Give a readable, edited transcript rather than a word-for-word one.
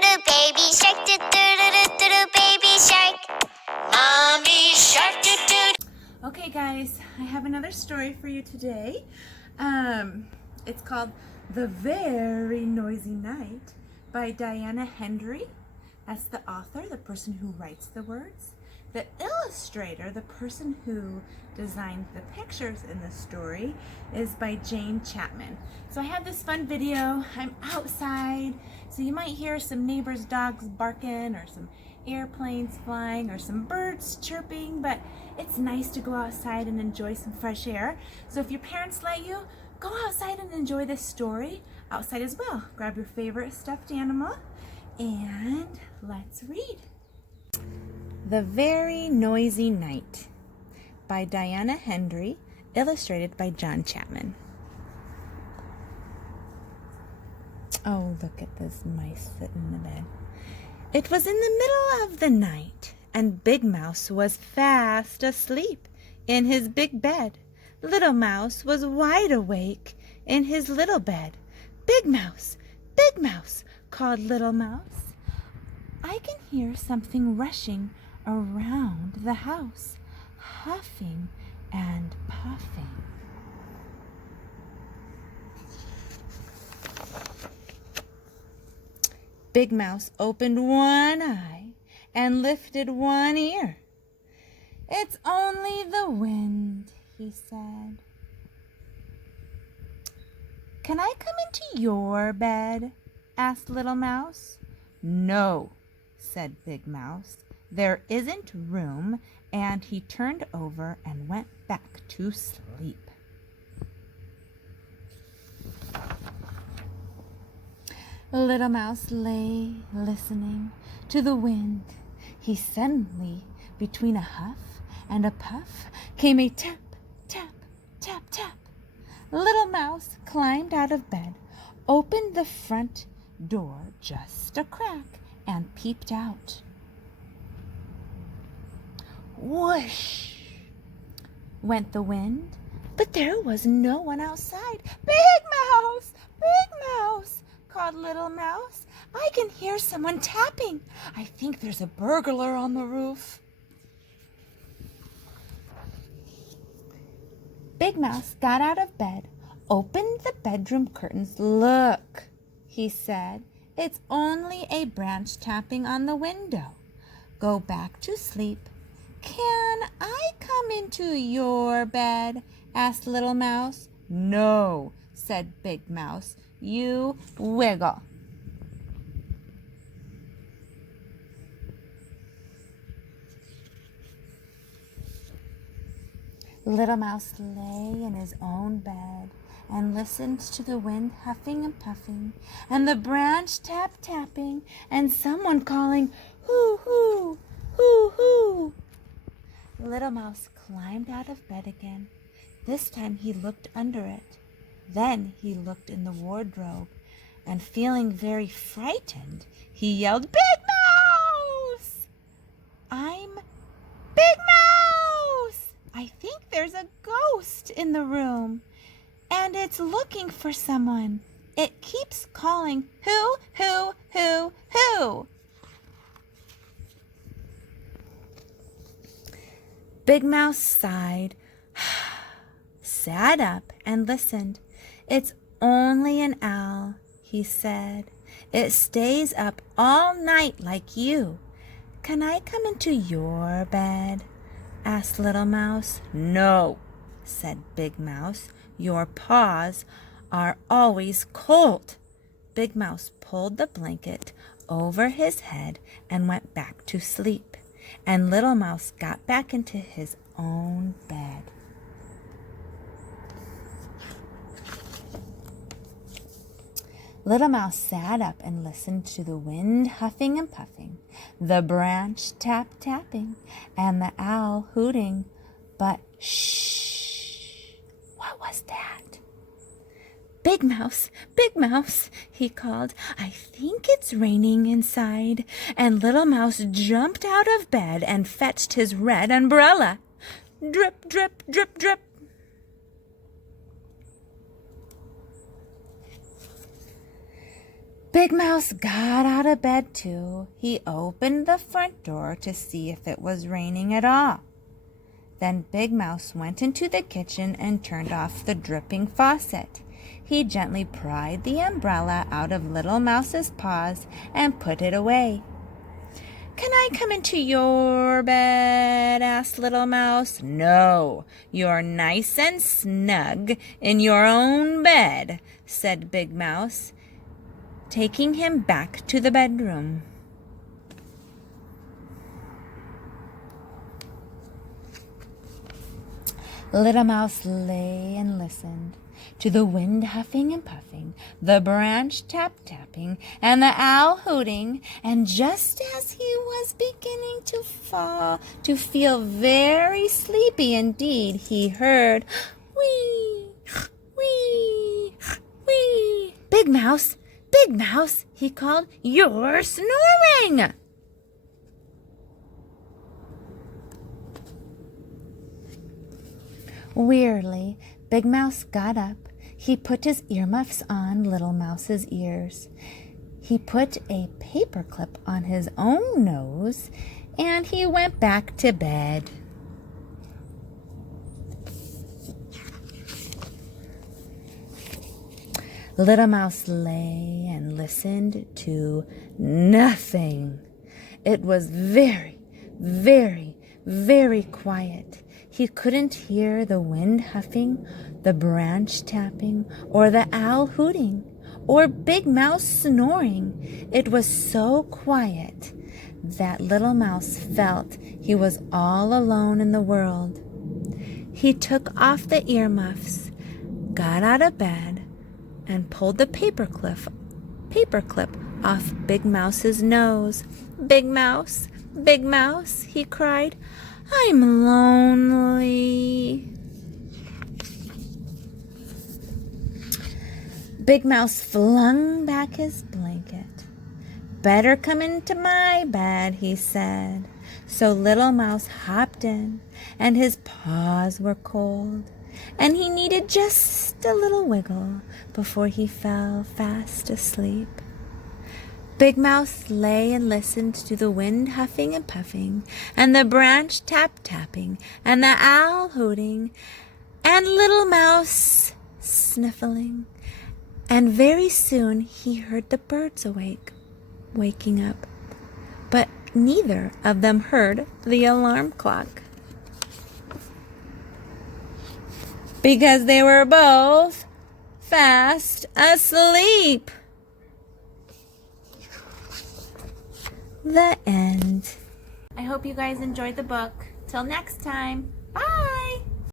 do, baby shark, do do do do do, baby shark. Mommy shark, do do. Okay, guys, I have another story for you today. It's called The Very Noisy Night by Hendry. That's the author, the person who writes the words. The illustrator, the person who designed the pictures in the story, is by Chapman. So I have this fun video. I'm outside, so you might hear some neighbors' dogs barking or some airplanes flying or some birds chirping, but it's nice to go outside and enjoy some fresh air. So if your parents let you, go outside and enjoy this story outside as well. Grab your favorite stuffed animal and let's read. The Very Noisy Night by Hendry, illustrated by Chapman. Oh, look at this mice sitting in the bed. It was in the middle of the night, and Big Mouse was fast asleep in his big bed. Little Mouse was wide awake in his little bed. Big Mouse, called Little Mouse. I can hear something rushing around the house, huffing and puffing. Big Mouse opened one eye and lifted one ear. It's only the wind, he said. Can I come into your bed? Asked Little Mouse. No, said Big Mouse. There isn't room, and he turned over and went back to sleep. Little Mouse lay listening to the wind. He suddenly, between a huff and a puff, came a tap, tap, tap, tap. Little Mouse climbed out of bed, opened the front door just a crack, and peeped out. Whoosh went the wind, but there was no one outside. Big Mouse, called Little Mouse. I can hear someone tapping. I think there's a burglar on the roof. Big Mouse got out of bed, opened the bedroom curtains. Look, he said, it's only a branch tapping on the window. Go back to sleep. Can I come into your bed? Asked Little Mouse. No, said Big Mouse. You wiggle. Little Mouse lay in his own bed and listened to the wind huffing and puffing, and the branch tapping, and someone calling, hoo, hoo, hoo, hoo. Little Mouse climbed out of bed again. This time he looked under it. Then he looked in the wardrobe, and feeling very frightened, he yelled, Big Mouse! I'm Big Mouse! I think there's a ghost in the room, and it's looking for someone. It keeps calling, who, who, who, who? Big Mouse sighed, sat up and listened. It's only an owl, he said. It stays up all night like you. Can I come into your bed? Asked Little Mouse. No, said Big Mouse. Your paws are always cold. Big Mouse pulled the blanket over his head and went back to sleep. And Little Mouse got back into his own bed. Little Mouse sat up and listened to the wind huffing and puffing, the branch tapping, and the owl hooting. But shh! What was that? Big Mouse, he called. I think it's raining inside. And Little Mouse jumped out of bed and fetched his red umbrella. Drip, drip, drip, drip. Big Mouse got out of bed too. He opened the front door to see if it was raining at all. Then Big Mouse went into the kitchen and turned off the dripping faucet. He gently pried the umbrella out of Little Mouse's paws and put it away. "Can I come into your bed?" asked Little Mouse. "No, you're nice and snug in your own bed," said Big Mouse, taking him back to the bedroom. Little Mouse lay and listened to the wind huffing and puffing, the branch tap-tapping, and the owl hooting, and just as he was beginning to feel very sleepy indeed, he heard, "Wee, wee, wee." "Big Mouse, Big Mouse," he called, "you're snoring!" Wearily, Big Mouse got up. He put his earmuffs on Little Mouse's ears. He put a paper clip on his own nose, and he went back to bed. Little Mouse lay and listened to nothing. It was very, very, very quiet. He couldn't hear the wind huffing, the branch tapping, or the owl hooting, or Big Mouse snoring. It was so quiet that Little Mouse felt he was all alone in the world. He took off the earmuffs, got out of bed, and pulled the paperclip off Big Mouse's nose. "Big Mouse, Big Mouse," he cried, "I'm lonely." Big Mouse flung back his blanket. "Better come into my bed," he said. So Little Mouse hopped in, and his paws were cold, and he needed just a little wiggle before he fell fast asleep. Big Mouse lay and listened to the wind huffing and puffing, and the branch tap-tapping, and the owl hooting, and Little Mouse sniffling. And very soon he heard the birds waking up. But neither of them heard the alarm clock, because they were both fast asleep. The end. I hope you guys enjoyed the book. Till next time. Bye.